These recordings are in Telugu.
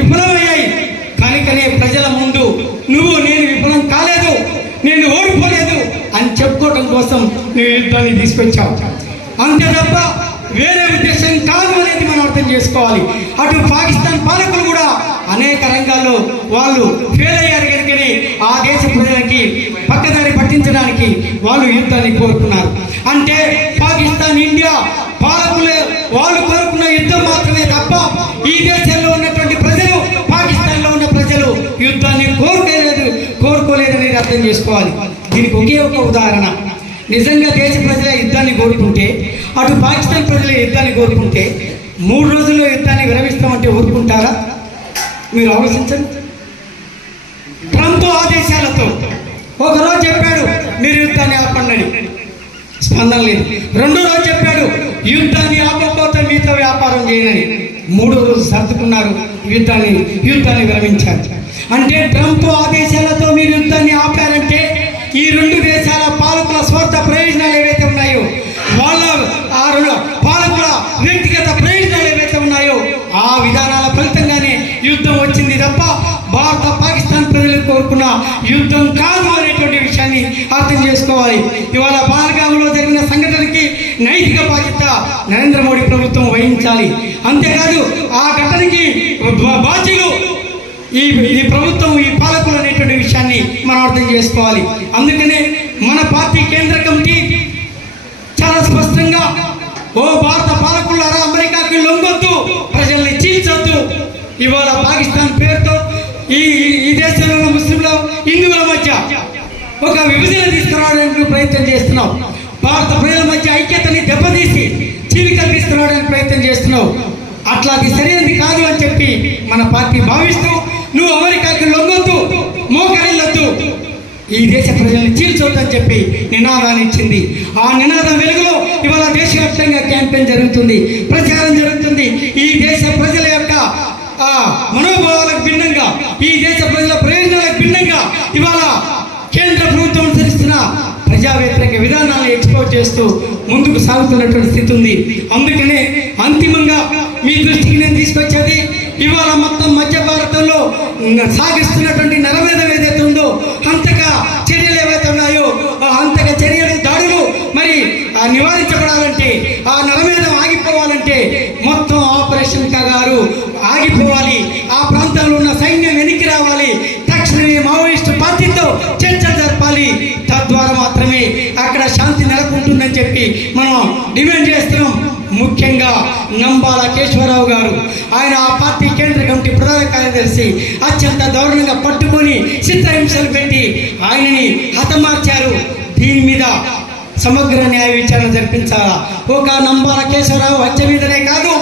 విఫలమయ్యాయి. కనుకనే ప్రజల ముందు నువ్వు నేను విఫలం కాలేదు నేను ఓడిపోలేదు అని చెప్పుకోవటం కోసం నువ్వు యుద్ధాన్ని తీసుకొచ్చావు. అంతే తప్ప వేరే ఉద్దేశం కాదు అనేది మనం అర్థం చేసుకోవాలి. అటు పాకిస్తాన్ పాలకులు కూడా అనేక రంగాల్లో వాళ్ళు ఫెయిల్ అయ్యారు కనుకనే ఆ దేశ ప్రజలకి పక్కదారి పట్టించడానికి వాళ్ళు యుద్ధాన్ని కోరుకున్నారు. అంటే పాకిస్తాన్ ఇండియా పాలకులు వాళ్ళు కోరుకున్న యుద్ధం మాత్రం అర్థం చేసుకోవాలి. దీనికి ఒకే ఒక ఉదాహరణ. నిజంగా దేశ ప్రజల యుద్ధాన్ని కోరుకుంటే అటు పాకిస్తాన్ ప్రజల యుద్ధాన్ని కోరుకుంటే మూడు రోజుల్లో యుద్ధాన్ని విరమిస్తామంటే ఊరుకుంటారా? మీరు ఆలోచించండి. ట్రంప్ ఆదేశాలతో ఒకరోజు చెప్పాడు మీరు యుద్ధాన్ని ఆపండి. స్పందన లేదు. రెండో రోజు చెప్పాడు యుద్ధాన్ని ఆపకపోతే మీతో వ్యాపారం చేయనని. మూడో రోజు సర్దుకున్నారు యుద్ధాన్ని యుద్ధాన్ని విరమించారు. అంటే ట్రంప్ ఆదేశాలతో మీరు యుద్ధాన్ని ఆపారంటే ఈ రెండు దేశాల పాలకుల స్వార్థ ప్రయోజనాలు ఏవైతే ఉన్నాయో వాళ్ళ ఆ రెండు పాలకుల వ్యక్తిగత ప్రయోజనాలు ఏవైతే ఉన్నాయో ఆ విధానాల ఫలితంగానే యుద్ధం వచ్చింది తప్ప భారత పాకిస్తాన్ ప్రజలు కోరుకున్న యుద్ధం కాదు అనేటువంటి విషయాన్ని అర్థం చేసుకోవాలి. ఇవాళ బాలగాములో జరిగిన సంఘటనకి నైతిక బాధ్యత నరేంద్ర మోడీ ప్రభుత్వం వహించాలి. అంతేకాదు ఆ ఘటనకి బాధ్యులు ఈ ఈ ప్రభుత్వం ఈ పాలకులు అనేటువంటి విషయాన్ని మనం అర్థం చేసుకోవాలి. అందుకనే మన పార్టీ కేంద్ర కమిటీ చాలా స్పష్టంగా ఓ భారత పాలకులారా అమెరికాకి లొంగొద్దు ప్రజల్ని చీల్చొద్దు. ఇవాళ పాకిస్తాన్ పేరుతో ఈ ఈ- దేశంలో ముస్లింల హిందువుల మధ్య ఒక విభజన తీసుకురావడానికి ప్రయత్నం చేస్తున్నాం భారత ప్రజల మధ్య ఐక్యతని దెబ్బతీసి చీలిక తీసుకురావడానికి ప్రయత్నం చేస్తున్నావు. అట్లా అది సరైనది కాదు అని చెప్పి మన పార్టీ భావిస్తూ నువ్వు అమెరికాకి లొంగొద్దు మోకరిల్లొద్దు. ఈ దేశ ప్రజల్ని చీల్చొద్దని చెప్పి నినాదాన్ని ఇచ్చింది. ఆ నినాదం వెలుగులో ఇవాళ దేశవ్యాప్తంగా క్యాంపెయిన్ జరుగుతుంది ప్రచారం జరుగుతుంది. ఈ దేశ ప్రజల యొక్క ఆ మనోభావాలకు భిన్నంగా ఈ దేశ ప్రజల ప్రయోజనాలకు భిన్నంగా ఇవాళ కేంద్ర ప్రభుత్వం అనుసరిస్తున్న ప్రజా వ్యతిరేక విధానాలను ఎక్స్పోర్ట్ చేస్తూ ముందుకు సాగుతున్నటువంటి స్థితి ఉంది. అందుకనే అంతిమంగా మీ దృష్టికి నేను తీసుకొచ్చేది ఇవాళ మొత్తం మధ్య భారతంలో సాగిస్తున్నటువంటి నరవేదం ఏదైతే ఉందో అంతక చర్యలు ఏవైతే ఉన్నాయో ఆ హంతక చర్యలు దాడులు మరి ఆ నివారించబడాలంటే ఆ నరమేధం ఆగిపోవాలంటే మొత్తం ఆపరేషన్ కగారు ఆగిపోవాలి. ఆ ప్రాంతంలో ఉన్న సైన్యం వెనక్కి రావాలి. తక్షణమే మావోయిస్టు పార్టీతో చర్చ జరపాలి. తద్వారా మాత్రమే అక్కడ శాంతి నెలకొంటుందని చెప్పి మనం డిమాండ్ చేస్తున్నాం. ముఖ్యంగా నంబాల కేశవరావు గారు. ఆయన ఆ పార్టీ కేంద్ర కమిటీ ప్రధాన కార్యదర్శి. అత్యంత దారుణంగా పట్టుకొని చిత్రహింసలు పెట్టి ఆయనని హతమార్చారు. దీని మీద సమగ్ర న్యాయ విచారణ జరిపించాలా? ఒక నంబాల కేశవరావు హత్య మీదనే కాదు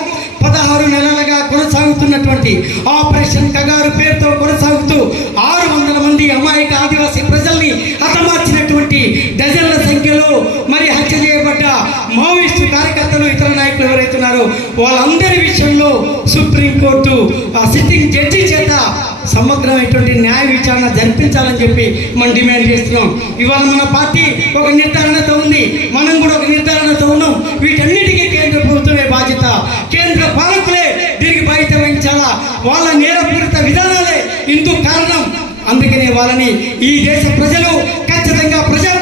పదహారు నెలలుగా కొనసాగుతున్నటువంటి ఆపరేషన్ కగారు పేరుతో కొనసాగుతూ ఆరు వందల మంది అమాయక ఆదివాసీ ప్రజల్ని హతమార్చినటువంటి డజన్ల సంఖ్యలో మరి హత్య చేయబడ్డ మావోయిస్టు కార్యకర్తలు ఇతర నాయకులు ఎవరైతే ఉన్నారో వాళ్ళందరి విషయంలో సుప్రీంకోర్టు ఆ సిట్టింగ్ జడ్జి చేత సమగ్రమైనటువంటి న్యాయ విచారణ జరిపించాలని చెప్పి మనం డిమాండ్ చేస్తున్నాం. ఇవాళ మన పార్టీ ఒక నిర్ధారణతో ఉంది. మనం కూడా ఒక నిర్ధారణతో ఉన్నాం. వీటన్నిటికీ కేంద్ర ప్రభుత్వమే బాధ్యత. కేంద్ర పాలకులే దీనికి బాధ్యత వహించాలా? వాళ్ళ నేరపూరిత విధానాలే ఇందుకు కారణం. అందుకనే వాళ్ళని ఈ దేశ ప్రజలు ఖచ్చితంగా ప్రజా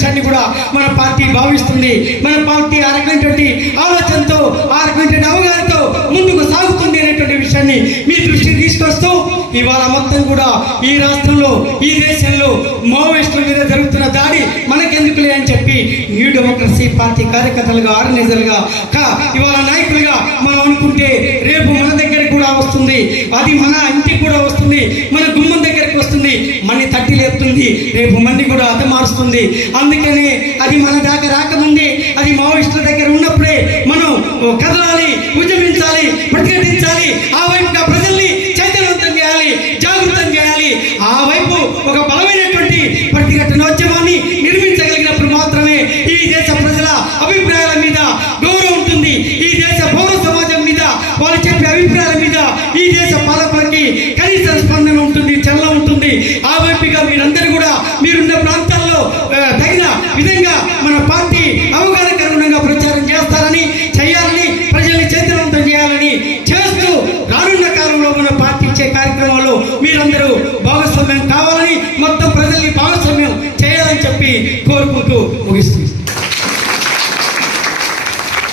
చేస్తారనేటువంటి కూడా మన పార్టీ భావిస్తుంది. మన పార్టీ ఆ రకమైనటువంటి ఆలోచనతో ఆ రకమైనటువంటి అవగాహనతో ముందుకు సాగుతుంది అనేటువంటి విషయాన్ని మీ దృష్టికి తీసుకొస్తూ ఇవాళ మొత్తం కూడా ఈ రాష్ట్రంలో ఈ దేశంలో మావోయిస్టుల మీద జరుగుతున్న దాడి మనకెందుకులే అని చెప్పి న్యూ డెమోక్రసీ పార్టీ కార్యకర్తలుగా ఆర్గనైజర్లుగా ఇవాళ నాయకులుగా మనం అనుకుంటే రేపు మన దగ్గర కూడా వస్తుంది. అది మన ఉంది. అందుకని అది మన దాకా రాకముందే అది మావోయిస్టుల దగ్గర ఉన్నప్పుడే మనం కదలాలి ఉద్యమించాలి ప్రతిఘటించాలి ఆ వైపుగా ప్రజల్ని చైతన్యవంతం చేయాలి జాగృతం చేయాలి. ఆ వైపు ఒక బలమైన విధంగా మన పార్టీ అవగాహనకరంగా ప్రచారం చేస్తారని చేయాలని ప్రజల్ని చైతన్యవంతం చేయాలని చేస్తూ రానున్న కాలంలో మన పార్టీ ఇచ్చే కార్యక్రమాల్లో మీరందరూ భాగస్వామ్యం కావాలని మొత్తం ప్రజల్ని భాగస్వామ్యం చేయాలని చెప్పి కోరుకుంటూ ముగిస్తున్నాను